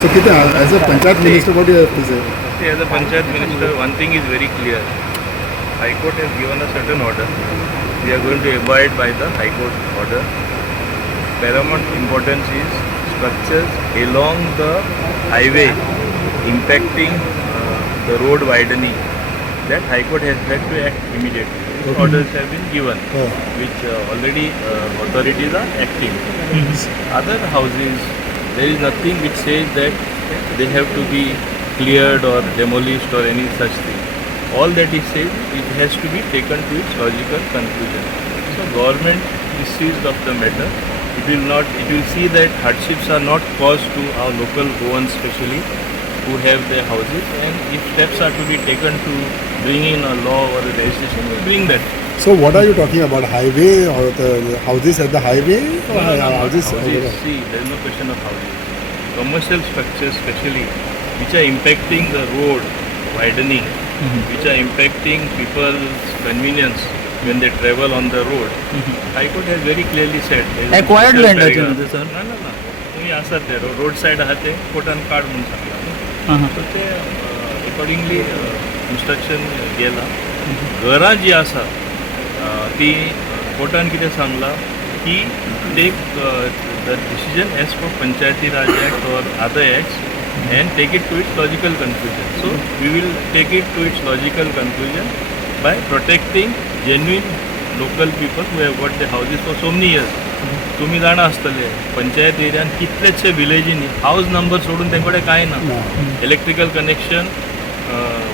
So, as a Panchayat Minister, what do you have to say? See, as a Panchayat Minister, one thing is very clear. High Court has given a certain order. We are going to abide by the High Court order. Paramount importance is structures along the highway impacting the road widening. That High Court has had to act immediately. Orders have been given, which already authorities are acting. Other houses, there is nothing which says that they have to be cleared or demolished or any such thing. All that is said, it has to be taken to its logical conclusion. So government is seized of the matter. It will see that hardships are not caused to our local Goans especially who have their houses, and if steps are to be taken to bring in a law or a legislation, we will bring that. So, what are you talking about? Highway or the houses at the highway? Or houses? See, there is no question of houses. Commercial structures especially, which are impacting the road widening, which are impacting people's convenience when they travel on the road. High Court has very clearly said. Acquired land sir. No. तुम्ही असतात ते road side आहात ते कोर्टान काढ म्हणून सांगला. सो ते accordingly instruction गेला. घरां जी आसा ती कोर्टान कितें सांगला की take the decision as per Panchayati Raj Act और other acts and take it to its logical conclusion. So we will take it to its logical conclusion by protecting genuine local people who have got their houses for so many years. तुम्ही जाणा आसतले पंचायत एरियान कितलेशे विलेजींनी house number सोडून तेंकडे कांय ना. Electrical connection,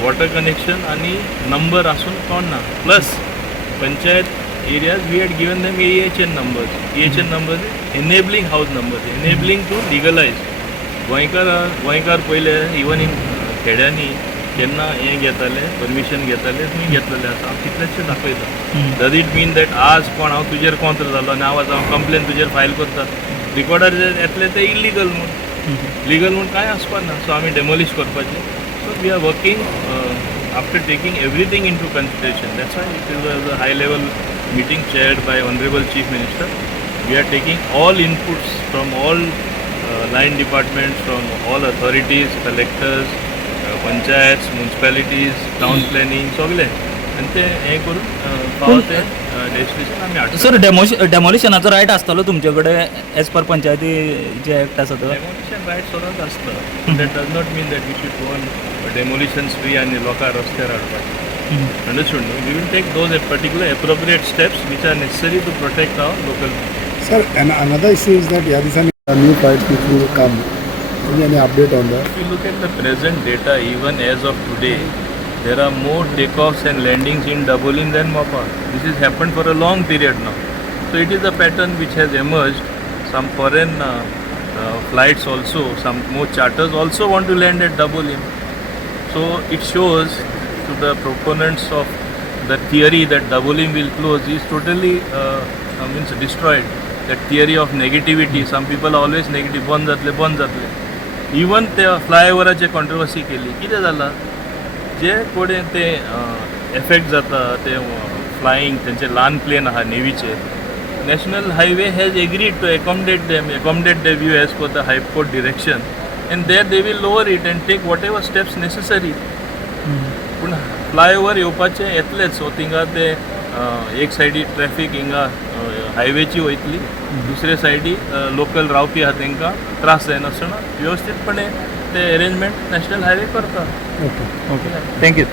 water connection आणि number आसून कोण ना. Plus panchayat areas we had given them EHN numbers. EHN numbers enabling house numbers, enabling to legalize. गोंयकार पयले इवन इन खेड्यांनी केन्ना हें घेताले परमिशन घेताले तुमी घेतलेले आसा. हांव कितलेशे दाखयता. डज इट मीन दॅट आज कोण हांव तुजेर कोंत्र जालो आनी हांव हांव कंप्लेन तुजेर फायल करता. रिकॉर्डार येतले ते इलिगल म्हूण. लिगल म्हूण कांय आसपा ना. सो आमी डेमोलिश करपाचें. So we are working after taking everything into consideration. That's why it is a high level meeting chaired by Honorable Chief Minister. We are taking all inputs from all line departments, from all authorities, collectors, panchayats, municipalities, town planning, सगळे. आणि ते हे करून पाव ते legislation आम्ही हाडटा. Sir डेमोलिशनाचो riot आसतलो तुमचे कडेन एज पर पंचायती जे एक्ट आसा तो. डेमोलिशन रायट सगळ्यांक आसता. That does not mean that we should go on demolition spree आणि लोकांक रस्त्यार हाडपाचें. Understood? We will take those particular appropriate steps which are necessary to protect our local people. Sir, and another issue is that there is a new fight which will come. Any update on that? If you look at the present data, even as of today, there are more takeoffs and landings in Dabolim than Mopa. This has happened for a long period now. So it is a pattern which has emerged. Some foreign flights also, some more charters also want to land at Dabolim. So it shows to the proponents of the theory that Dabolim will close is totally means destroyed. That theory of negativity, some people are always negative, बंद जातले. Even ते फ्लायओवराचे controversy केली. कितें जालां जे कोडे ते effect जाता ते फ्लायींग तेंचे ल्हान प्लेन आहा नेवीचे. National highway has agreed to accommodate their view as per the High Court direction, and there they will lower it and take whatever steps necessary. पूण फ्लायओवर येवपाचें येतलेच. सो थिंगा ते एक सायडी ट्रॅफिक हिंगा हायवेची वयतली, दुसरे सायडी लोकल रावपी आहा तांकां त्रास जायनासतना वेवस्थीतपणे ते अरेंजमेंट नॅशनल हायवे करता. Okay. Okay thank you.